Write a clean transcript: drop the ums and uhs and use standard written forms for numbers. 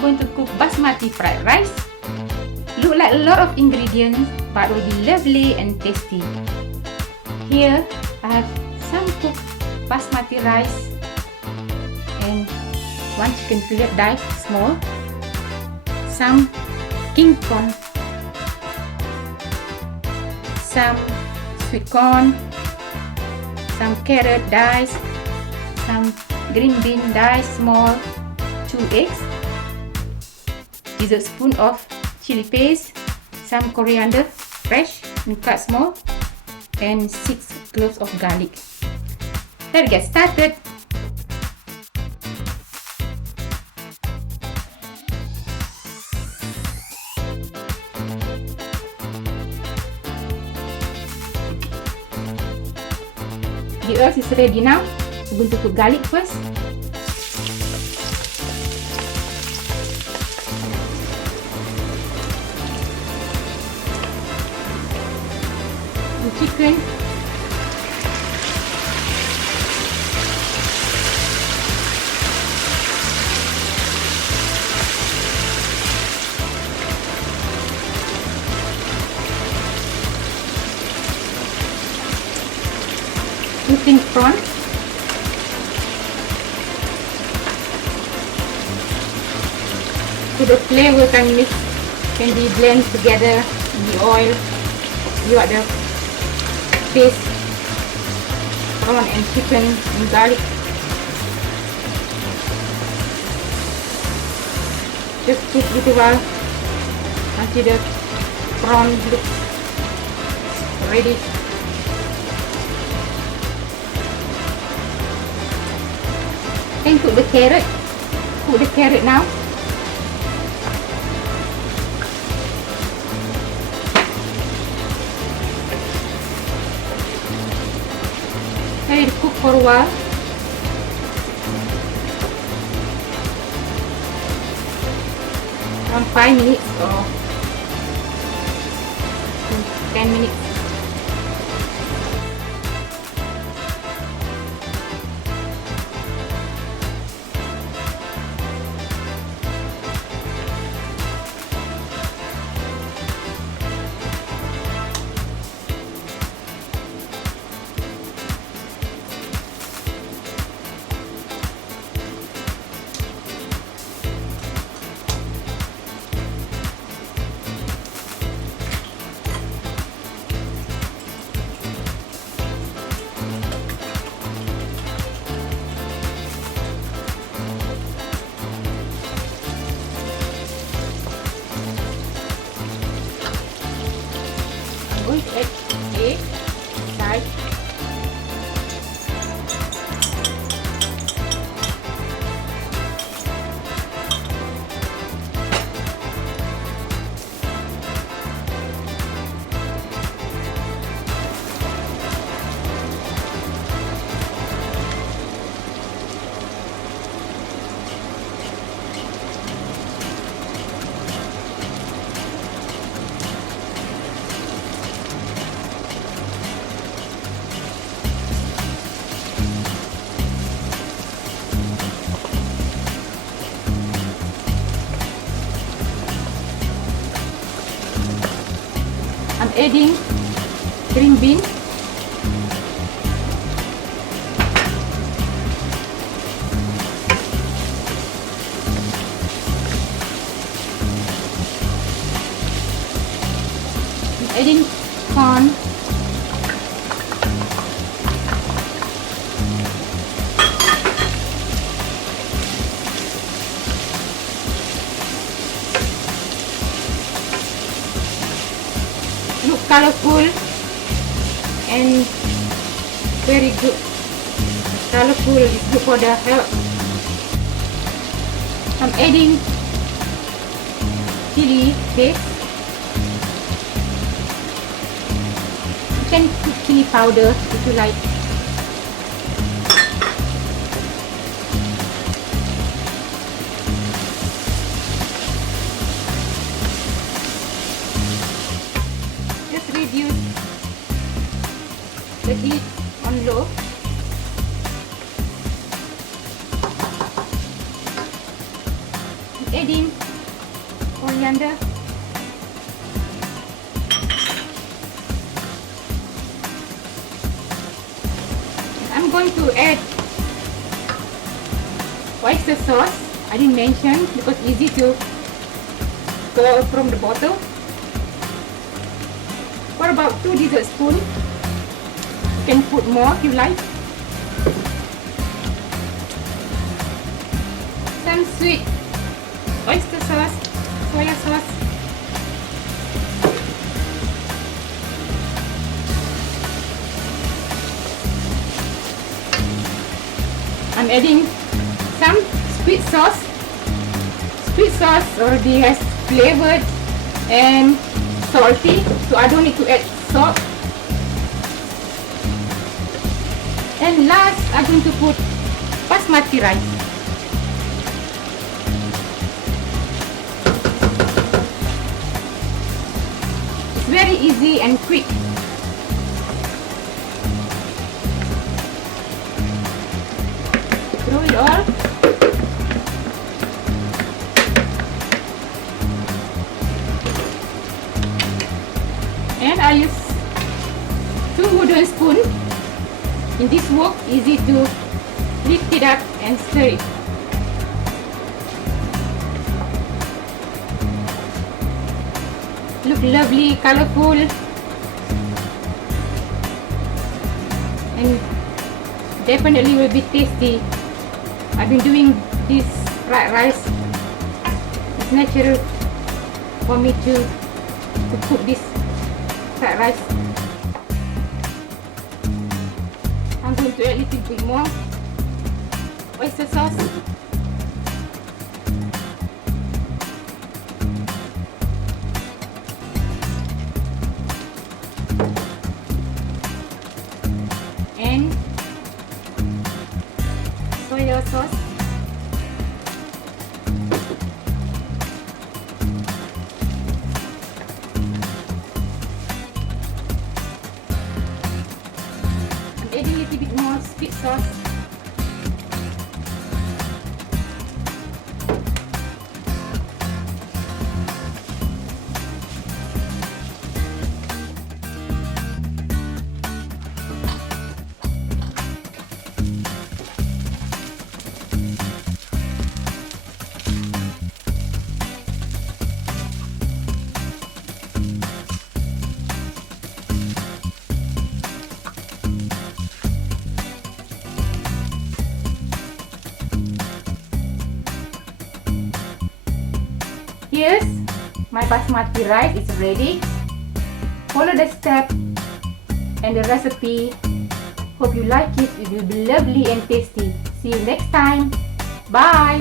I'm going to cook Basmati Fried Rice. Look like a lot of ingredients, but will be lovely and tasty. Here, I have some cooked Basmati rice and one chicken fillet diced small, some king corn, some sweet corn, some carrot diced, some green bean diced small, 2 eggs, dessert spoon of chili paste, some coriander fresh and cut small, and 6 cloves of garlic. Let's get started. The earth is ready now. I'm going to put garlic first. The chicken. Putting prawn. So the flavor can be blended together in the oil. You got the paste, prawn and chicken and garlic. Just cook it a while until the prawn looks ready. Then cook the carrot. Cook the carrot now. Let it cook for a while. Around 5 minutes or 10 minutes. Going to add egg, salt, I'm adding green bean, I'm adding corn, look colorful and very good. Colorful is good for the health. I'm adding chili paste. You can put chili powder if you like. Just reduce the heat on low. adding coriander. I'm going to add oyster sauce. I didn't mention because easy to go from the bottle. For about 2 dessertspoons. You can put more if you like. Some sweet oyster sauce, soya sauce. I'm adding some sweet sauce. Sweet sauce already has flavored and salty, so I don't need to add salt. And last, I'm going to put basmati rice. It's very easy and quick. Throw it all. And I use 2 wooden spoons. In this wok, easy to lift it up and stir it. Look lovely, colorful, and definitely will be tasty. I've been doing this fried rice. It's natural for me to cook this fried rice. I'm going to add a little bit more oyster sauce. And soya sauce. Adding a little bit more sweet sauce. Here's my basmati rice is ready. Follow the step and the recipe. Hope you like it. It will be lovely and tasty. See you next time. Bye.